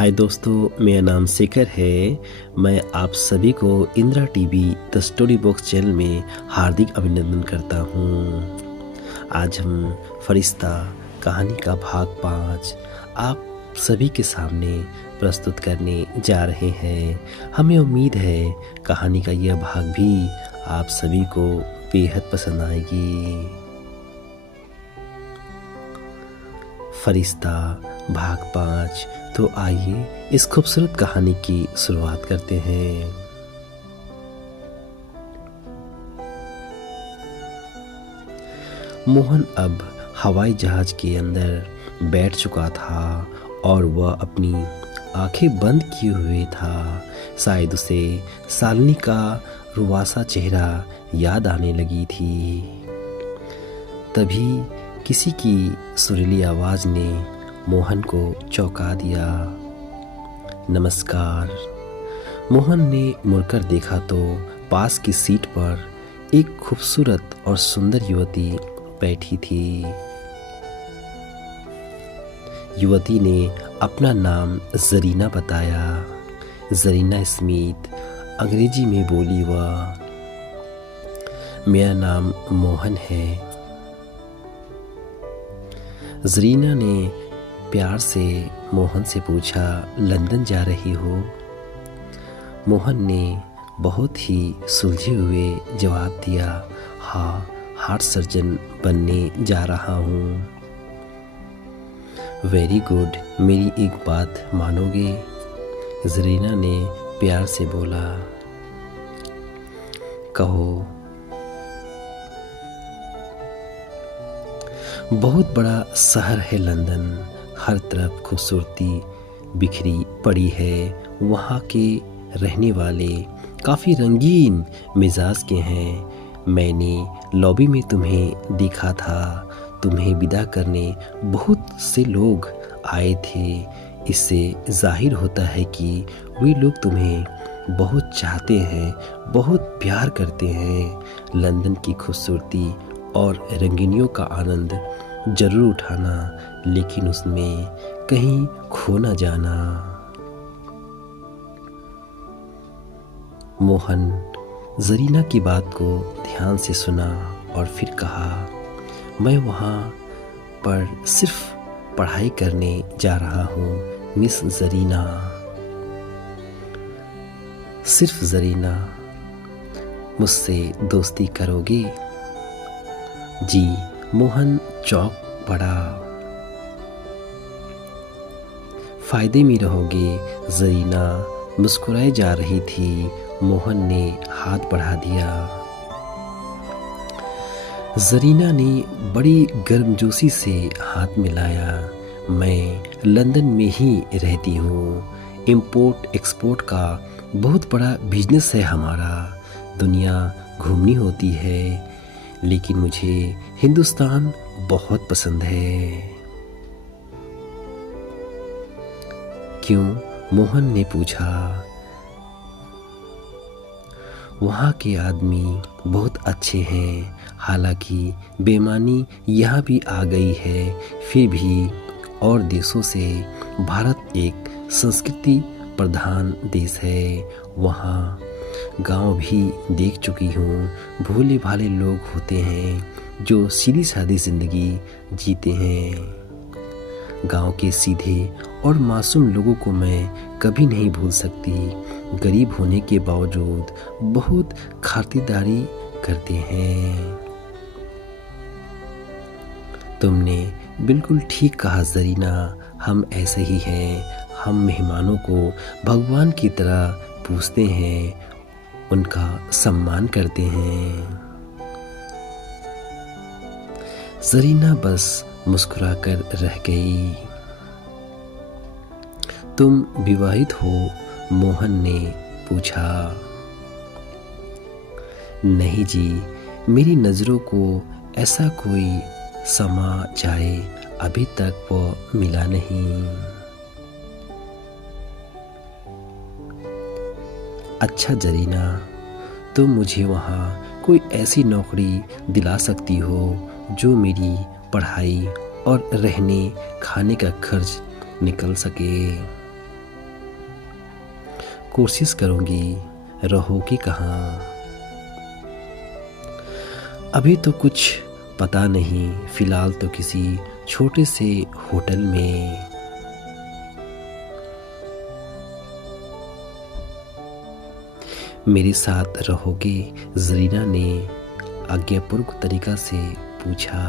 हाय दोस्तों, मेरा नाम शेखर है। मैं आप सभी को Indira TV the story box channel में हार्दिक अभिनंदन करता हूँ। आज हम फरिश्ता कहानी का भाग 5 आप सभी के सामने प्रस्तुत करने जा रहे हैं। हमें उम्मीद है कहानी का यह भाग भी आप सभी को बेहद पसंद आएगी। फरिश्ता भाग 5। तो आइए इस खूबसूरत कहानी की शुरुआत करते हैं। मोहन अब हवाई जहाज के अंदर बैठ चुका था और वह अपनी आंखें बंद किए हुए था। शायद उसे शालिनी का रुआसा चेहरा याद आने लगी थी। तभी किसी की सुरीली आवाज़ ने मोहन को चौंका दिया। नमस्कार। मोहन ने मुड़कर देखा तो पास की सीट पर एक खूबसूरत और सुंदर युवती बैठी थी। युवती ने अपना नाम जरीना बताया। जरीना स्मिथ अंग्रेजी में बोली वह। मेरा नाम मोहन है। जरीना ने प्यार से मोहन से पूछा, लंदन जा रही हो? मोहन ने बहुत ही सुलझे हुए जवाब दिया, हाँ, हार्ट सर्जन बनने जा रहा हूँ। वेरी गुड, मेरी एक बात मानोगे? जरीना ने प्यार से बोला। कहो। बहुत बड़ा शहर है लंदन। हर तरफ खूबसूरती बिखरी पड़ी है। वहाँ के रहने वाले काफ़ी रंगीन मिजाज के हैं। मैंने लॉबी में तुम्हें देखा था। तुम्हें विदा करने बहुत से लोग आए थे। इससे जाहिर होता है कि वे लोग तुम्हें बहुत चाहते हैं, बहुत प्यार करते हैं। लंदन की खूबसूरती और रंगीनियों का आनंद जरूर उठाना, लेकिन उसमें कहीं खो न जाना। मोहन जरीना की बात को ध्यान से सुना और फिर कहा, मैं वहाँ पर सिर्फ पढ़ाई करने जा रहा हूँ मिस जरीना। सिर्फ जरीना, मुझसे दोस्ती करोगे? जी। मोहन चौंक पड़ा। फायदे में रहोगे? जरीना मुस्कुराए जा रही थी। मोहन ने हाथ बढ़ा दिया। जरीना ने बड़ी गर्मजोशी से हाथ मिलाया। मैं लंदन में ही रहती हूँ। इंपोर्ट एक्सपोर्ट का बहुत बड़ा बिजनेस है हमारा। दुनिया घूमनी होती है, लेकिन मुझे हिंदुस्तान बहुत पसंद है। क्यों? मोहन ने पूछा। वहाँ के आदमी बहुत अच्छे हैं। हालांकि बेईमानी यहाँ भी आ गई है, फिर भी और देशों से भारत एक संस्कृति प्रधान देश है। वहाँ गांव भी देख चुकी हूँ। भोले भाले लोग होते हैं जो सीधी सादी जिंदगी जीते हैं। गांव के सीधे और मासूम लोगों को मैं कभी नहीं भूल सकती। गरीब होने के बावजूद बहुत खातिरदारी करते हैं। तुमने बिल्कुल ठीक कहा जरीना, हम ऐसे ही हैं। हम मेहमानों को भगवान की तरह पूजते हैं, उनका सम्मान करते हैं। जरीना बस मुस्कुराकर रह गई। तुम विवाहित हो? मोहन ने पूछा। नहीं जी, मेरी नजरों को ऐसा कोई समा जाए अभी तक वो मिला नहीं। अच्छा जरीना, तुम मुझे वहाँ कोई ऐसी नौकरी दिला सकती हो जो मेरी पढ़ाई और रहने खाने का खर्च निकल सके। कोशिश करूंगी, रहोगी कहाँ। अभी तो कुछ पता नहीं, फिलहाल तो किसी छोटे से होटल में। मेरे साथ रहोगे? जरीना ने आज्ञापूर्वक तरीका से पूछा।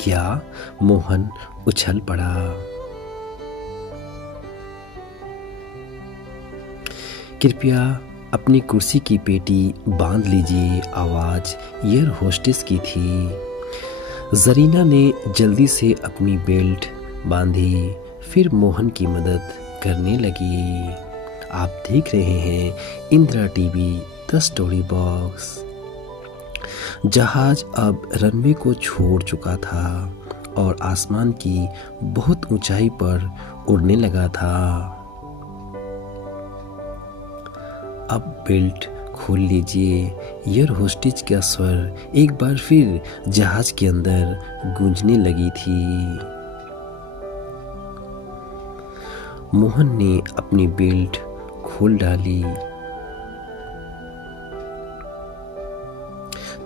क्या? मोहन उछल पड़ा। कृपया अपनी कुर्सी की पेटी बांध लीजिए, आवाज़ एयर होस्टेस की थी। जरीना ने जल्दी से अपनी बेल्ट बांधी, फिर मोहन की मदद करने लगी। आप देख रहे हैं Indira TV the story box. जहाज अब रनवे को छोड़ चुका था और आसमान की बहुत ऊंचाई पर उड़ने लगा था। अब बेल्ट खोल लीजिए, एयर होस्टेज का स्वर एक बार फिर जहाज के अंदर गूंजने लगी थी। मोहन ने अपनी बेल्ट खोल डाली।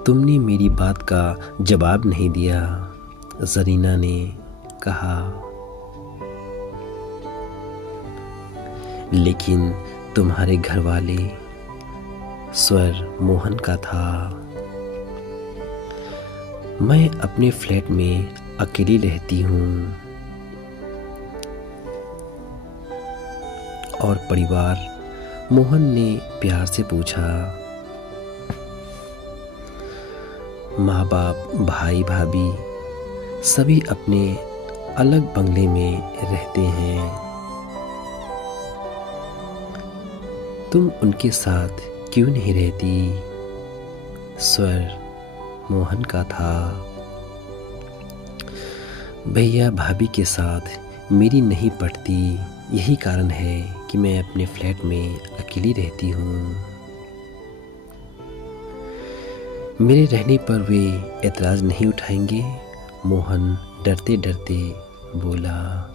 तुमने मेरी बात का जवाब नहीं दिया, जरीना ने कहा। लेकिन तुम्हारे घर वाले, स्वर मोहन का था। मैं अपने फ्लैट में अकेली रहती हूँ और परिवार, मोहन ने प्यार से पूछा। माँ बाप, भाई भाभी सभी अपने अलग बंगले में रहते हैं। तुम उनके साथ क्यों नहीं रहती? स्वर मोहन का था। भैया भाभी के साथ मेरी नहीं पटती, यही कारण है कि मैं अपने फ्लैट में अकेली रहती हूँ। मेरे रहने पर वे ऐतराज़ नहीं उठाएंगे? मोहन डरते डरते बोला।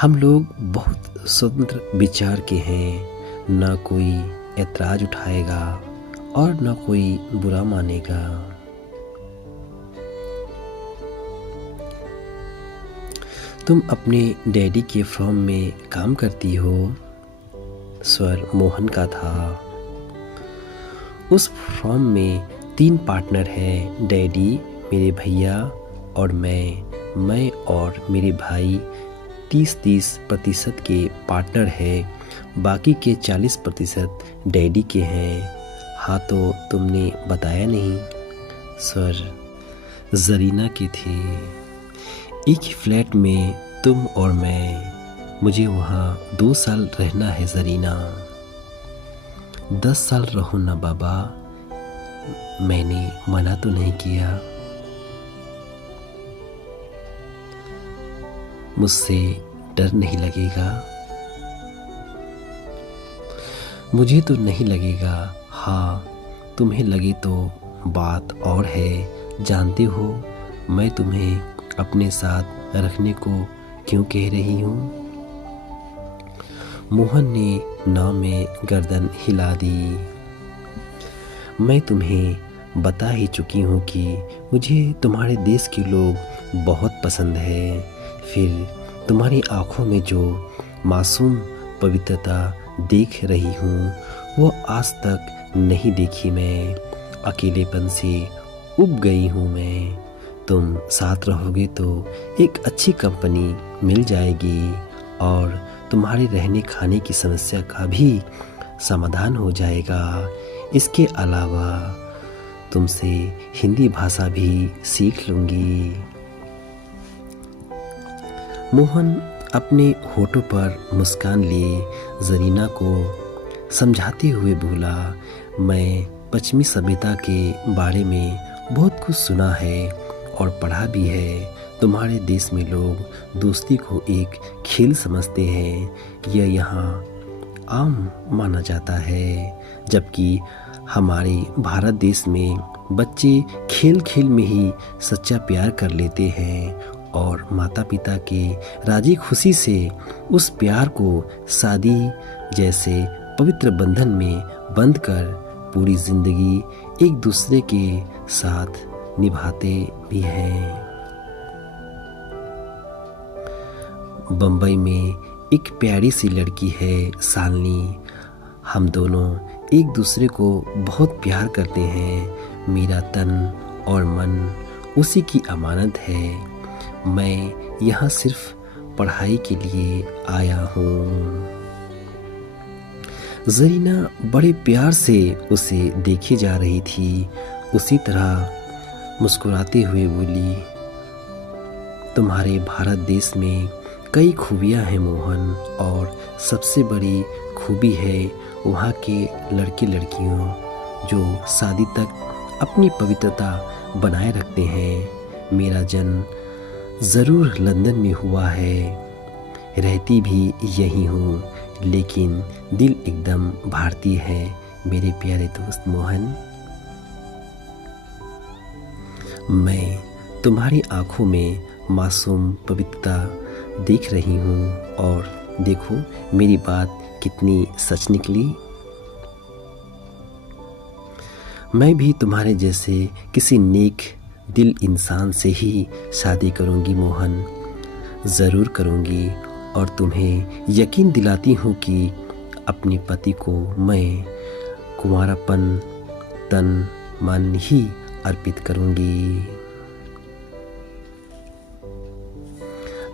हम लोग बहुत स्वतंत्र विचार के हैं, ना कोई ऐतराज़ उठाएगा और ना कोई बुरा मानेगा। तुम अपने डैडी के फर्म में काम करती हो? स्वर मोहन का था। उस फर्म में 3 पार्टनर हैं, डैडी, मेरे भैया और मैं और मेरे भाई 30-30% के पार्टनर हैं, बाकी के 40% डैडी के हैं। हाँ, तो तुमने बताया नहीं। स्वर जरीना के थे। एक ही फ्लैट में तुम और मैं, मुझे वहाँ 2 साल रहना है जरीना। 10 साल रहो ना बाबा, मैंने मना तो नहीं किया। मुझसे डर नहीं लगेगा? मुझे तो नहीं लगेगा। हाँ, तुम्हें लगे तो बात और है। जानते हो मैं तुम्हें अपने साथ रखने को क्यों कह रही हूँ? मोहन ने नाव में गर्दन हिला दी। मैं तुम्हें बता ही चुकी हूँ कि मुझे तुम्हारे देश के लोग बहुत पसंद है। फिर तुम्हारी आँखों में जो मासूम पवित्रता देख रही हूँ, वो आज तक नहीं देखी मैं। अकेलेपन से उब गई हूँ मैं। तुम साथ रहोगे तो एक अच्छी कंपनी मिल जाएगी और तुम्हारे रहने खाने की समस्या का भी समाधान हो जाएगा। इसके अलावा तुमसे हिंदी भाषा भी सीख लूँगी। मोहन अपने होठों पर मुस्कान लिए जरीना को समझाते हुए बोला, मैं पश्चिमी सभ्यता के बारे में बहुत कुछ सुना है और पढ़ा भी है। तुम्हारे देश में लोग दोस्ती को एक खेल समझते हैं। यह यहाँ आम माना जाता है, जबकि हमारे भारत देश में बच्चे खेल खेल में ही सच्चा प्यार कर लेते हैं और माता पिता के राजी खुशी से उस प्यार को शादी जैसे पवित्र बंधन में बंध कर पूरी जिंदगी एक दूसरे के साथ निभाते भी हैं। बम्बई में एक प्यारी सी लड़की है शालिनी। हम दोनों एक दूसरे को बहुत प्यार करते हैं। मेरा तन और मन उसी की अमानत है। मैं यहाँ सिर्फ पढ़ाई के लिए आया हूँ। जरीना बड़े प्यार से उसे देखे जा रही थी। उसी तरह मुस्कुराते हुए बोली, तुम्हारे भारत देश में कई खूबियाँ हैं मोहन, और सबसे बड़ी खूबी है वहाँ के लड़के लड़कियों जो शादी तक अपनी पवित्रता बनाए रखते हैं। मेरा जन्म ज़रूर लंदन में हुआ है, रहती भी यहीं हूँ, लेकिन दिल एकदम भारतीय है मेरे प्यारे दोस्त मोहन। मैं तुम्हारी आँखों में मासूम पवित्रता देख रही हूँ, और देखो मेरी बात कितनी सच निकली। मैं भी तुम्हारे जैसे किसी नेक दिल इंसान से ही शादी करूँगी मोहन, ज़रूर करूँगी। और तुम्हें यकीन दिलाती हूँ कि अपने पति को मैं कुंवारापन तन मन ही अर्पित करूँगी।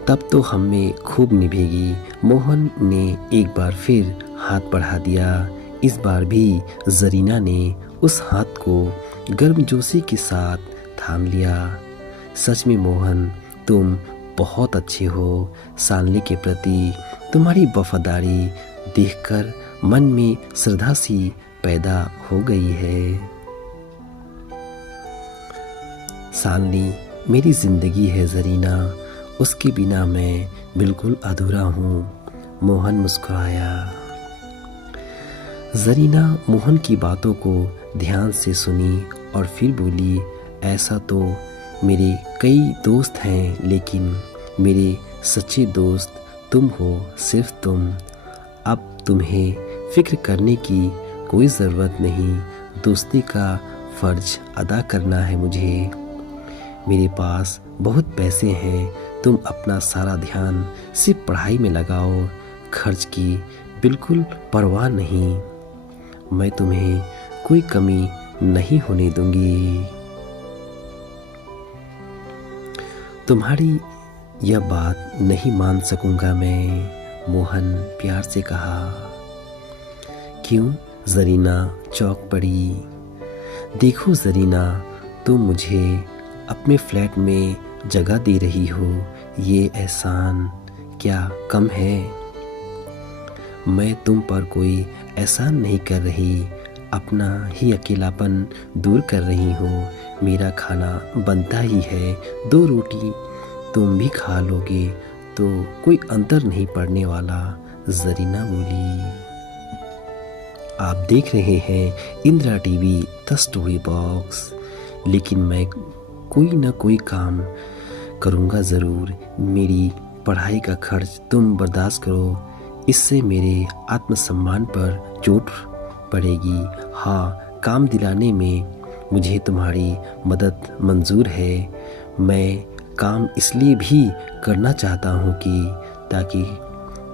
तब तो हम में खूब निभेगी। मोहन ने एक बार फिर हाथ बढ़ा दिया। इस बार भी जरीना ने उस हाथ को गर्मजोशी के साथ थाम लिया। सच में मोहन, तुम बहुत अच्छे हो। शालिनी के प्रति तुम्हारी वफादारी देखकर मन में श्रद्धा सी पैदा हो गई है। शालिनी मेरी जिंदगी है जरीना, उसके बिना मैं बिल्कुल अधूरा हूँ। मोहन मुस्कुराया। जरीना मोहन की बातों को ध्यान से सुनी और फिर बोली, ऐसा तो मेरे कई दोस्त हैं, लेकिन मेरे सच्चे दोस्त तुम हो, सिर्फ तुम। अब तुम्हें फिक्र करने की कोई ज़रूरत नहीं। दोस्ती का फ़र्ज अदा करना है मुझे। मेरे पास बहुत पैसे हैं, तुम अपना सारा ध्यान सिर्फ पढ़ाई में लगाओ। खर्च की बिल्कुल परवाह नहीं। मैं तुम्हें कोई कमी नहीं होने दूंगी। तुम्हारी यह बात नहीं मान सकूंगा मैं, मोहन प्यार से कहा। क्यों? जरीना चौंक पड़ी। देखो जरीना, तुम मुझे अपने फ्लैट में जगह दे रही हो, ये एहसान क्या कम है? मैं तुम पर कोई एहसान नहीं कर रही, अपना ही अकेलापन दूर कर रही हूँ। मेरा खाना बनता ही है, 2 रोटी तुम भी खा लोगे तो कोई अंतर नहीं पड़ने वाला। जरीना बोली। आप देख रहे हैं Indira TV the story box, लेकिन मैं कोई ना कोई काम करूँगा ज़रूर। मेरी पढ़ाई का खर्च तुम बर्दाश्त करो, इससे मेरे आत्मसम्मान पर चोट पड़ेगी। हाँ, काम दिलाने में मुझे तुम्हारी मदद मंजूर है। मैं काम इसलिए भी करना चाहता हूँ कि ताकि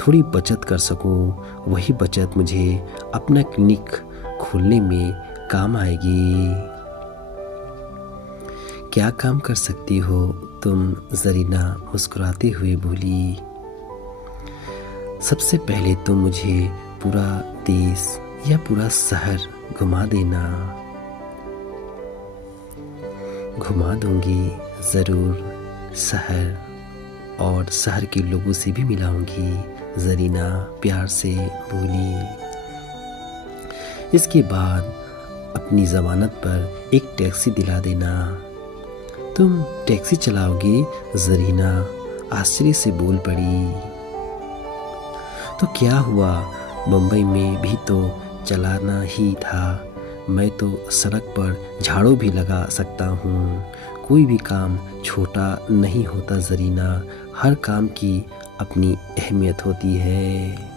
थोड़ी बचत कर सकूँ। वही बचत मुझे अपना क्लिनिक खोलने में काम आएगी। क्या काम कर सकती हो तुम? जरीना मुस्कुराते हुए बोली। सबसे पहले तुम मुझे पूरा देश या पूरा शहर घुमा देना। घुमा दूंगी ज़रूर, शहर और शहर के लोगों से भी मिलाऊंगी। जरीना प्यार से बोली। इसके बाद अपनी ज़मानत पर एक टैक्सी दिला देना। तुम टैक्सी चलाओगी? जरीना आश्चर्य से बोल पड़ी। तो क्या हुआ, मुंबई में भी तो चलाना ही था। मैं तो सड़क पर झाड़ू भी लगा सकता हूँ। कोई भी काम छोटा नहीं होता ज़रीना, हर काम की अपनी अहमियत होती है।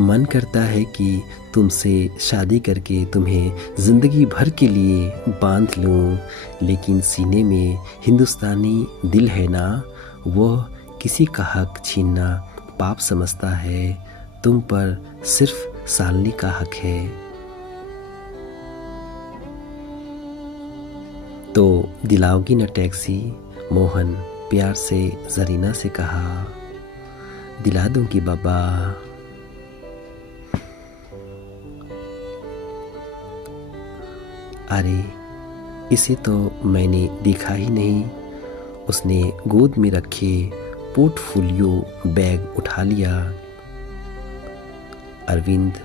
मन करता है कि तुमसे शादी करके तुम्हें ज़िंदगी भर के लिए बांध लूं, लेकिन सीने में हिंदुस्तानी दिल है ना, वह किसी का हक छीनना पाप समझता है। तुम पर सिर्फ सालनी का हक है। तो दिलाओगी न टैक्सी? मोहन प्यार से ज़रीना से कहा। दिला दूंगी बाबा। अरे इसे तो मैंने देखा ही नहीं। उसने गोद में रखे पोर्टफोलियो बैग उठा लिया। अरविंद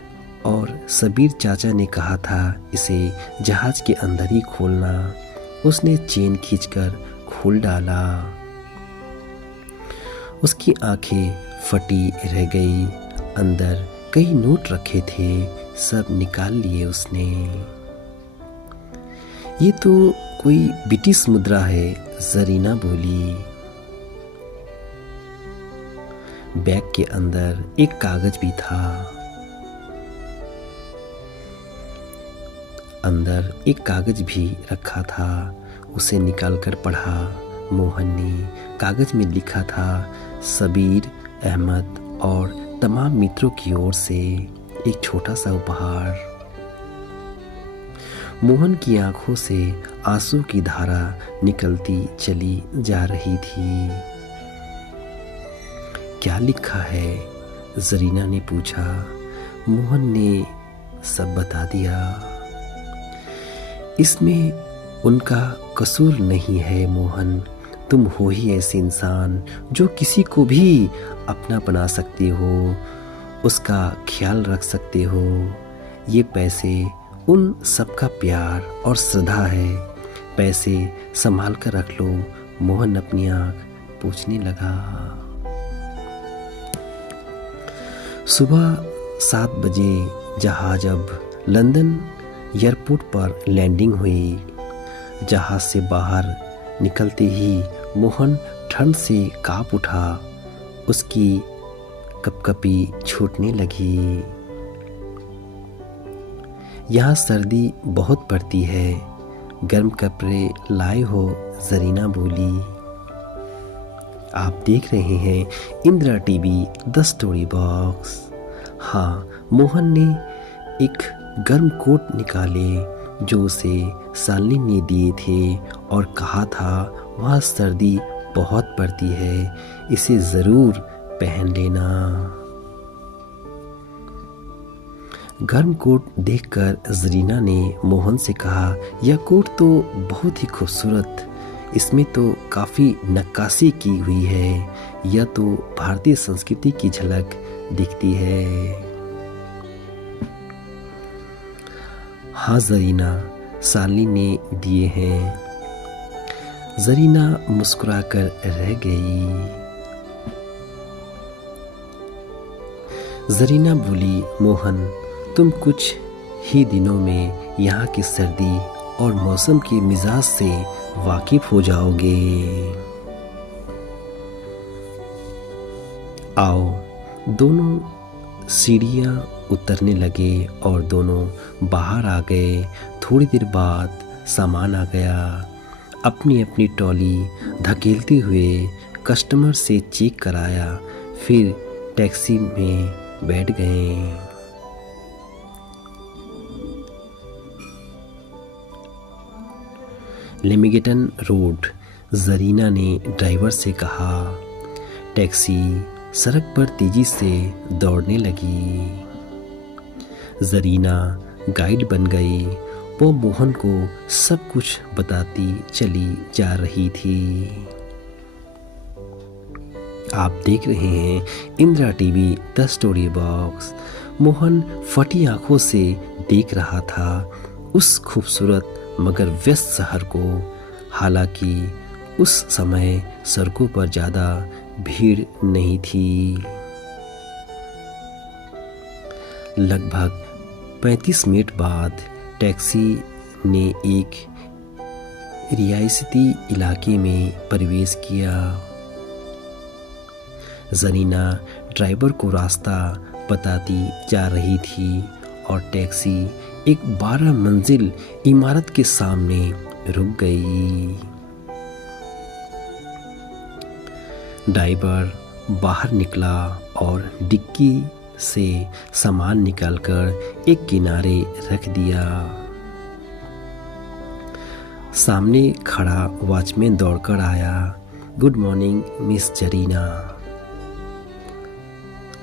और सबीर चाचा ने कहा था इसे जहाज के अंदर ही खोलना। उसने चेन खींचकर खोल डाला। उसकी आंखें फटी रह गई। अंदर कई नोट रखे थे, सब निकाल लिए उसने। ये तो कोई ब्रिटिश मुद्रा है, ज़रीना बोली। बैग के अंदर एक कागज भी था। अंदर एक कागज भी रखा था। उसे निकालकर पढ़ा। मोहन ने कागज में लिखा था, सबीर अहमद और तमाम मित्रों की ओर से एक छोटा सा उपहार। मोहन की आंखों से आंसू की धारा निकलती चली जा रही थी। क्या लिखा है? ज़रीना ने पूछा। मोहन ने सब बता दिया। इसमें उनका कसूर नहीं है मोहन। तुम हो ही ऐसे इंसान जो किसी को भी अपना बना सकते हो, उसका ख्याल रख सकते हो। ये पैसे उन सबका प्यार और श्रद्धा है। पैसे संभाल कर रख लो। मोहन अपनी आँख पोंछने लगा। सुबह 7 बजे जहाज अब लंदन एयरपोर्ट पर लैंडिंग हुई। जहाज से बाहर निकलते ही मोहन ठंड से कांप उठा। उसकी कपकपी छूटने लगी। यहाँ सर्दी बहुत पड़ती है, गर्म कपड़े लाए हो? ज़रीना बोली। आप देख रहे हैं Indira TV the story box. हाँ, मोहन ने एक गर्म कोट निकाले जो उसे सालनी ने दिए थे और कहा था वहाँ सर्दी बहुत पड़ती है, इसे ज़रूर पहन लेना। गर्म कोट देखकर ज़रीना ने मोहन से कहा, यह कोट तो बहुत ही खूबसूरत, इसमें तो काफ़ी नक्काशी की हुई है। यह तो भारतीय संस्कृति की झलक दिखती है। हाँ ज़रीना, साली ने दिए हैं। ज़रीना मुस्कुराकर रह गई। ज़रीना बोली, मोहन तुम कुछ ही दिनों में यहाँ की सर्दी और मौसम के मिजाज से वाकिफ हो जाओगे। आओ। दोनों सीढ़ियाँ उतरने लगे और दोनों बाहर आ गए। थोड़ी देर बाद सामान आ गया। अपनी अपनी ट्रॉली धकेलते हुए कस्टमर से चेक कराया, फिर टैक्सी में बैठ गए। Lamington road. ज़रीना ने ड्राइवर से कहा। टैक्सी सड़क पर तेजी से दौड़ने लगी। ज़रीना गाइड बन गई। वो मोहन को सब कुछ बताती चली जा रही थी। आप देख रहे हैं Indira TV the story box. Mohan फटी आंखों से देख रहा था उस खूबसूरत मगर व्यस्त शहर को। हालांकि उस समय सड़कों पर ज़्यादा भीड़ नहीं थी। लगभग 35 मिनट बाद टैक्सी ने एक रियासती इलाके में प्रवेश किया। जरीना ड्राइवर को रास्ता बताती जा रही थी और टैक्सी एक 12 मंजिल इमारत के सामने रुक गई। ड्राइवर बाहर निकला और डिक्की से सामान निकालकर एक किनारे रख दिया। सामने खड़ा वॉचमैन दौड़कर आया। Good morning miss Zarina.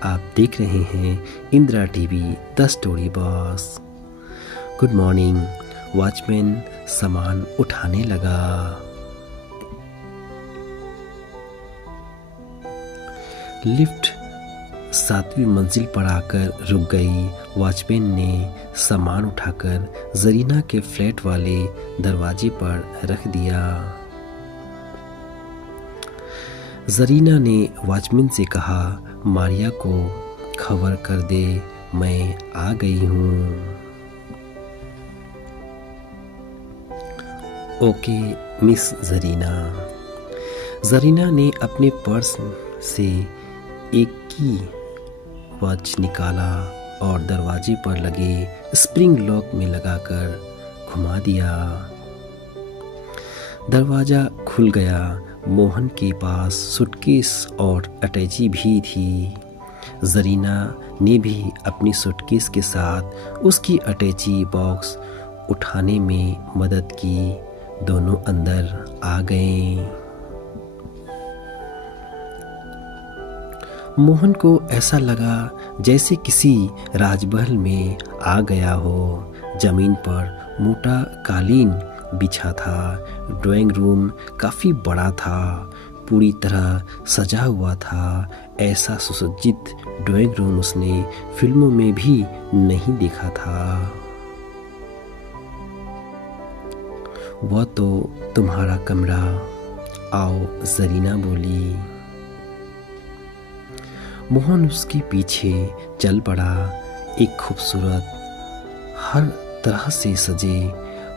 आप देख रहे हैं Indira TV the story box. Good morning. Watchman सामान उठाने लगा। लिफ्ट 7वीं मंजिल पर आकर रुक गई। वॉचमैन ने सामान उठाकर जरीना के फ्लैट वाले दरवाजे पर रख दिया। जरीना ने वॉचमैन से कहा, मारिया को खबर कर दे, मैं आ गई हूँ। Okay miss Zarina. जरीना ने अपने पर्स से एक की वॉच निकाला और दरवाजे पर लगे स्प्रिंग लॉक में लगाकर घुमा दिया। दरवाजा खुल गया। मोहन के पास सूटकेस और अटैची भी थी। जरीना ने भी अपनी सूटकेस के साथ उसकी अटैची बॉक्स उठाने में मदद की। दोनों अंदर आ गए। मोहन को ऐसा लगा जैसे किसी राजमहल में आ गया हो। जमीन पर मोटा कालीन बिछा था। ड्राइंग रूम काफ़ी बड़ा था, पूरी तरह सजा हुआ था। ऐसा सुसज्जित ड्राइंग रूम उसने फिल्मों में भी नहीं देखा था। वह तो तुम्हारा कमरा, आओ, जरीना बोली। मोहन उसके पीछे चल पड़ा। एक खूबसूरत, हर तरह से सजे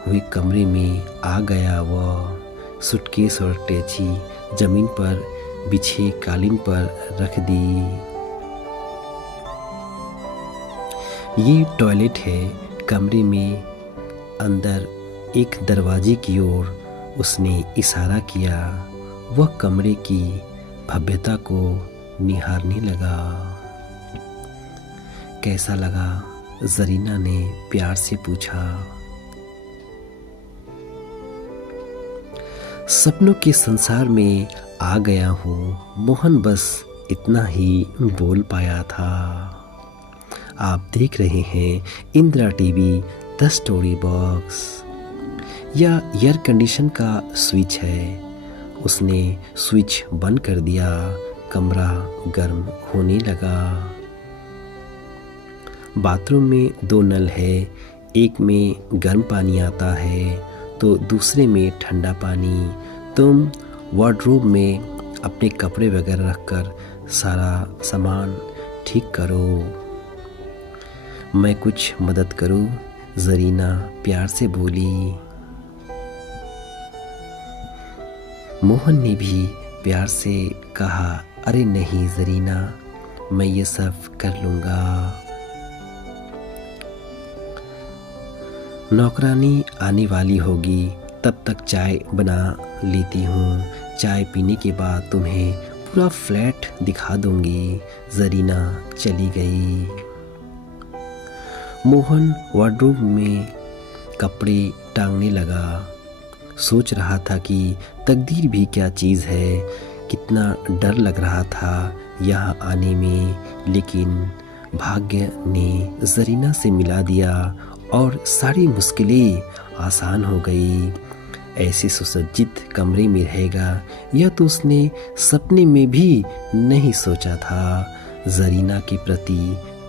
हुए कमरे में आ गया। वह सूटकेस और अटैची जमीन पर बिछे कालीन पर रख दी। ये टॉयलेट है। कमरे में अंदर एक दरवाजे की ओर उसने इशारा किया। वह कमरे की भव्यता को निहारने लगा। कैसा लगा? जरीना ने प्यार से पूछा। सपनों के संसार में आ गया हूँ, मोहन बस इतना ही बोल पाया था। आप देख रहे हैं Indira TV the story box. यह एयर कंडीशन का स्विच है। उसने स्विच बंद कर दिया। कमरा गर्म होने लगा। बाथरूम में 2 नल है। एक में गर्म पानी आता है तो दूसरे में ठंडा पानी। तुम वार्डरोब में अपने कपड़े वगैरह रखकर सारा सामान ठीक करो। मैं कुछ मदद करूं? जरीना प्यार से बोली। मोहन ने भी प्यार से कहा, अरे नहीं जरीना, मैं ये सब कर लूँगा। नौकरानी आने वाली होगी, तब तक चाय बना लेती हूँ। चाय पीने के बाद तुम्हें पूरा फ्लैट दिखा दूँगी। जरीना चली गई। मोहन वार्डरोब में कपड़े टांगने लगा। सोच रहा था कि तकदीर भी क्या चीज़ है। कितना डर लग रहा था यहाँ आने में, लेकिन भाग्य ने जरीना से मिला दिया और सारी मुश्किलें आसान हो गई। ऐसे सुसज्जित कमरे में रहेगा यह तो उसने सपने में भी नहीं सोचा था। जरीना के प्रति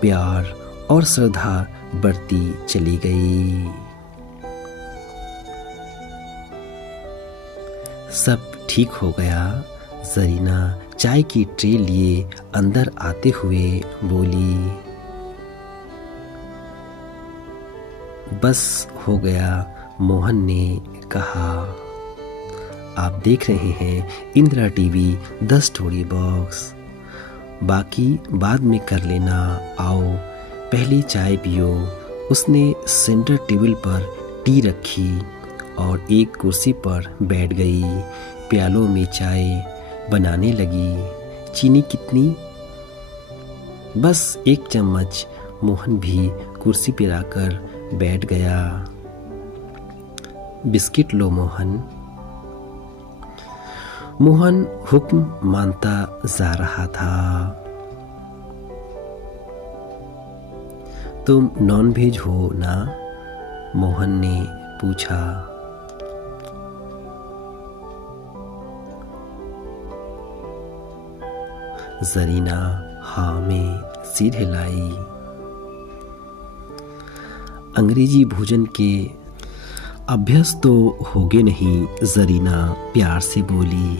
प्यार और श्रद्धा बढ़ती चली गई। सब ठीक हो गया। जरीना चाय की ट्रे लिए अंदर आते हुए बोली, बस हो गया। मोहन ने कहा। आप देख रहे हैं Indira TV the story box. बाकी बाद में कर लेना, आओ पहले चाय पियो। उसने सेंटर टेबल पर टी रखी और एक कुर्सी पर बैठ गई। प्यालों में चाय बनाने लगी। चीनी कितनी? बस 1 चम्मच। मोहन भी कुर्सी पर आकर बैठ गया। बिस्किट लो मोहन। मोहन हुक्म मानता जा रहा था। तुम नॉन वेज हो ना? मोहन ने पूछा। जरीना हाँ में सिर हिलाई। अंग्रेजी भोजन के अभ्यस्त तो होगे नहीं, जरीना प्यार से बोली।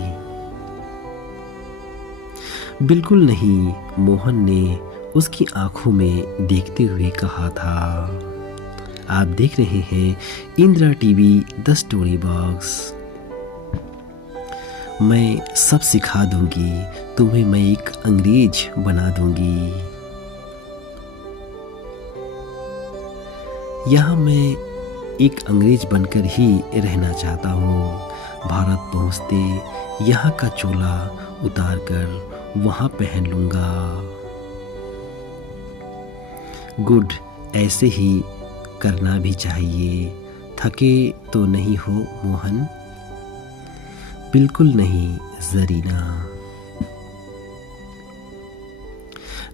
बिल्कुल नहीं, मोहन ने उसकी आंखों में देखते हुए कहा था। आप देख रहे हैं Indira TV the story box. मैं सब सिखा दूंगी, तुम्हें मैं एक अंग्रेज बना दूंगी। यहाँ मैं एक अंग्रेज बनकर ही रहना चाहता हूँ। भारत पहुँचते यहाँ का चोला उतार कर वहाँ पहन लूँगा। गुड, ऐसे ही करना भी चाहिए। थके तो नहीं हो मोहन? बिल्कुल नहीं जरीना।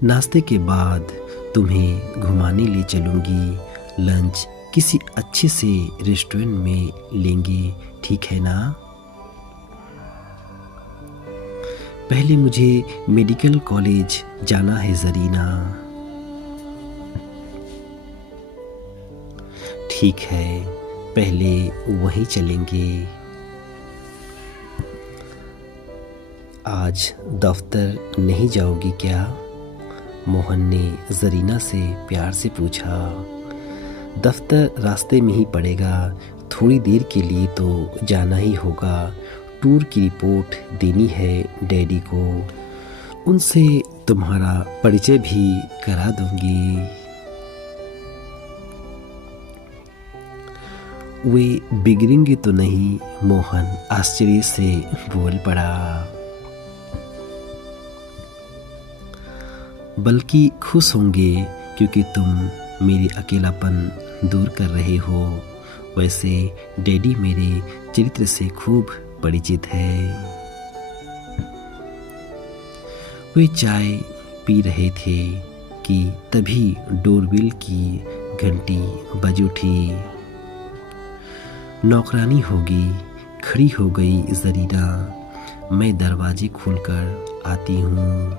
नाश्ते के बाद तुम्हें घुमाने ले चलूँगी। लंच किसी अच्छे से रेस्टोरेंट में लेंगे, ठीक है ना? पहले मुझे मेडिकल कॉलेज जाना है जरीना। ठीक है, पहले वहीं चलेंगे। आज दफ्तर नहीं जाओगी क्या? मोहन ने जरीना से प्यार से पूछा। दफ्तर रास्ते में ही पड़ेगा, थोड़ी देर के लिए तो जाना ही होगा। टूर की रिपोर्ट देनी है डैडी को, उनसे तुम्हारा परिचय भी करा दूंगी। वे बिगड़ेंगे तो नहीं? मोहन आश्चर्य से बोल पड़ा। बल्कि खुश होंगे, क्योंकि तुम मेरे अकेलापन दूर कर रहे हो। वैसे डैडी मेरे चरित्र से खूब परिचित है। वे चाय पी रहे थे कि तभी डोरबेल की घंटी बज उठी। नौकरानी होगी, खड़ी हो गई जरीना। मैं दरवाजे खोलकर आती हूँ।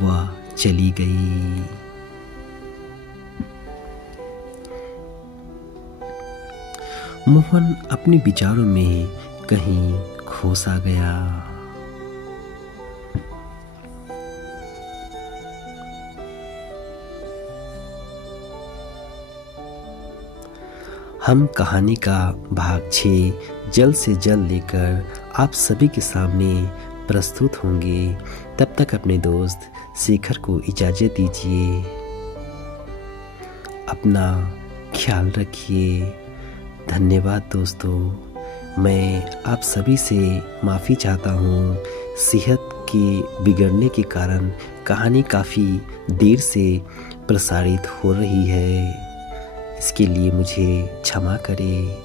वह चली गई। मोहन अपने विचारों में कहीं खो सा गया। हम कहानी का भाग 6 जल्द से जल्द लेकर आप सभी के सामने प्रस्तुत होंगे। तब तक अपने दोस्त शेखर को इजाज़त दीजिए। अपना ख्याल रखिए। धन्यवाद दोस्तों। मैं आप सभी से माफ़ी चाहता हूँ। सेहत के बिगड़ने के कारण कहानी काफ़ी देर से प्रसारित हो रही है। इसके लिए मुझे क्षमा करें।